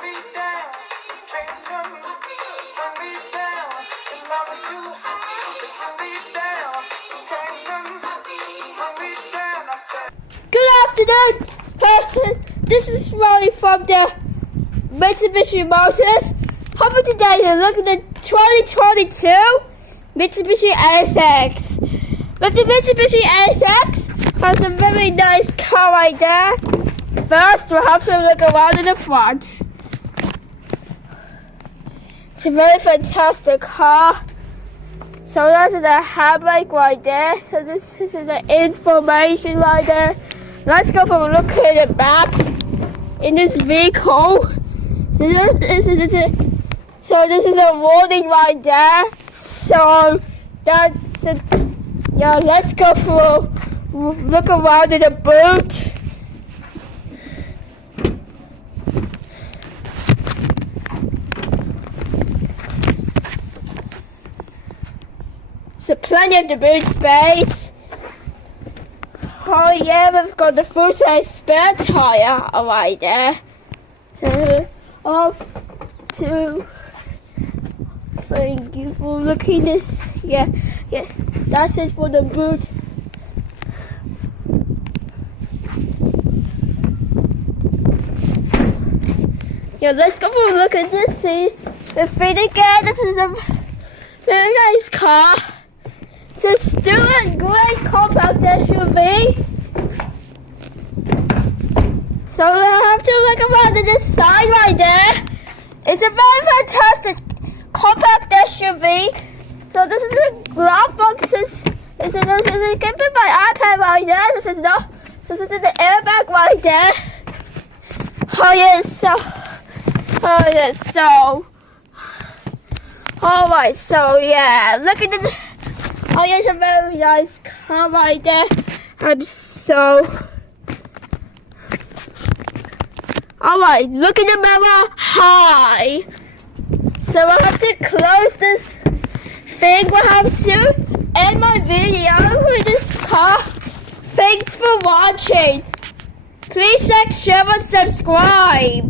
Good afternoon, person. This is Ronnie from the Mitsubishi Motors. Hoping today to look at the 2022 Mitsubishi ASX. With the Mitsubishi ASX, has a very nice car right there. First, we'll have to look around in the front. It's a very fantastic car. So that's the handbrake right there. So this is the information right there. Let's go for a look at the back in this vehicle. So this is a warning right there. So that's it. Yeah, let's go for a look around in the boot. So plenty of the boot space. Oh yeah, we've got the full size spare tire right there. So off to thank you for looking this. Yeah, that's it for the boot. Yeah, let's go for a look at this. See the feet again. This is a very nice car. So still a great compact SUV. So we'll have to look around to this side right there. It's a very fantastic compact SUV. So this is the glove box. This is given by iPad right there. This is the airbag right there. Oh yes, so alright, so yeah, look at the oh yeah, it's a very nice car right there. Alright, look in the mirror. Hi. So I have to close this thing. We'll have to end my video with this car. Thanks for watching. Please like, share and subscribe.